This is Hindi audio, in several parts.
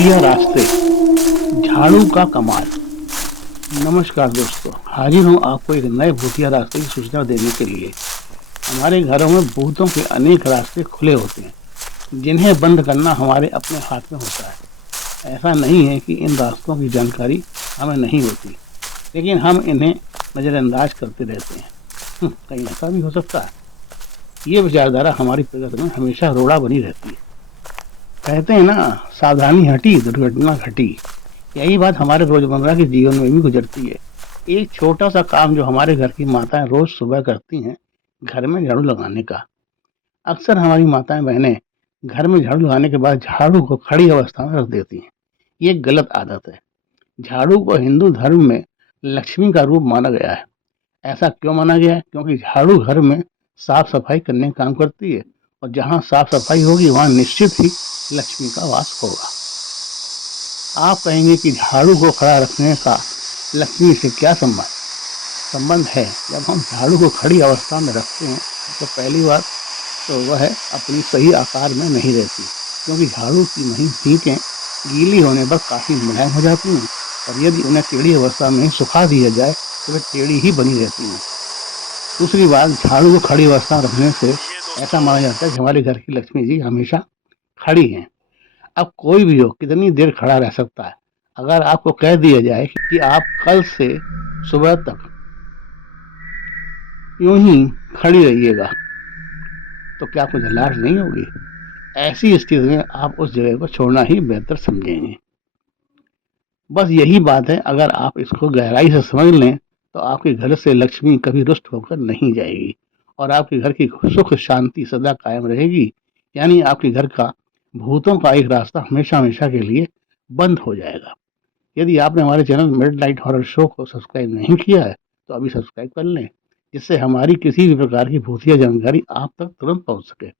भूतिया रास्ते, झाड़ू का कमाल। नमस्कार दोस्तों, हाजिर हूँ आपको एक नए भूतिया रास्ते की सूचना देने के लिए। हमारे घरों में भूतों के अनेक रास्ते खुले होते हैं, जिन्हें बंद करना हमारे अपने हाथ में होता है। ऐसा नहीं है कि इन रास्तों की जानकारी हमें नहीं होती, लेकिन हम इन्हें नज़रअंदाज करते रहते हैं। कहीं ऐसा भी हो सकता है। ये विचारधारा हमारी प्रगति में हमेशा रोड़ा बनी रहती है। कहते हैं ना, सावधानी हटी दुर्घटना घटी। यही बात हमारे रोजमर्रा के जीवन में भी गुजरती है। एक छोटा सा काम जो हमारे घर की माताएं रोज सुबह करती हैं, घर में झाड़ू लगाने का। अक्सर हमारी माताएं बहनें घर में झाड़ू लगाने के बाद झाड़ू को खड़ी अवस्था में रख देती हैं। ये एक गलत आदत है। झाड़ू को हिंदू धर्म में लक्ष्मी का रूप माना गया है। ऐसा क्यों माना गया है? क्योंकि झाड़ू घर में साफ सफाई करने का काम करती है, और जहाँ साफ सफाई होगी वहाँ निश्चित ही लक्ष्मी का वास होगा। आप कहेंगे कि झाड़ू को खड़ा रखने का लक्ष्मी से क्या संबंध है? जब हम झाड़ू को खड़ी अवस्था में रखते हैं तो पहली बात तो वह अपनी सही आकार में नहीं रहती, क्योंकि झाड़ू की महीन सीटें गीली होने पर काफ़ी मुलायम हो जाती हैं, और यदि उन्हें टेढ़ी अवस्था में सुखा दिया जाए तो वे टेढ़ी ही बनी रहती हैं। दूसरी बात, झाड़ू को खड़ी अवस्था में रखने से ऐसा माना जाता है कि हमारे घर की लक्ष्मी जी हमेशा खड़ी हैं। अब कोई भी हो कितनी देर खड़ा रह सकता है? अगर आपको कह दिया जाए कि आप कल से सुबह तक यूं ही खड़ी रहिएगा, तो क्या आपको झल्लाहट नहीं होगी? ऐसी स्थिति में आप उस जगह को छोड़ना ही बेहतर समझेंगे। बस यही बात है, अगर आप इसको गहराई से समझ लें तो आपके घर से लक्ष्मी कभी रुष्ट होकर नहीं जाएगी, और आपके घर की सुख शांति सदा कायम रहेगी। यानी आपके घर का भूतों का एक रास्ता हमेशा हमेशा के लिए बंद हो जाएगा। यदि आपने हमारे चैनल मिडनाइट हॉरर शो को सब्सक्राइब नहीं किया है तो अभी सब्सक्राइब कर लें, जिससे हमारी किसी भी प्रकार की भूतिया जानकारी आप तक तुरंत पहुंच सके।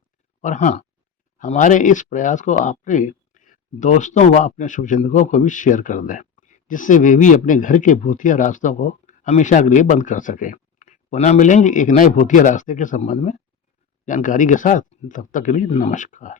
और हाँ, हमारे इस प्रयास को अपने दोस्तों व अपने शुभचिंतकों को भी शेयर कर दें, जिससे वे भी अपने घर के भूतिया रास्तों को हमेशा के लिए बंद कर सके। पुनः मिलेंगे एक नए भूतिया रास्ते के संबंध में जानकारी के साथ। तब तक के लिए नमस्कार।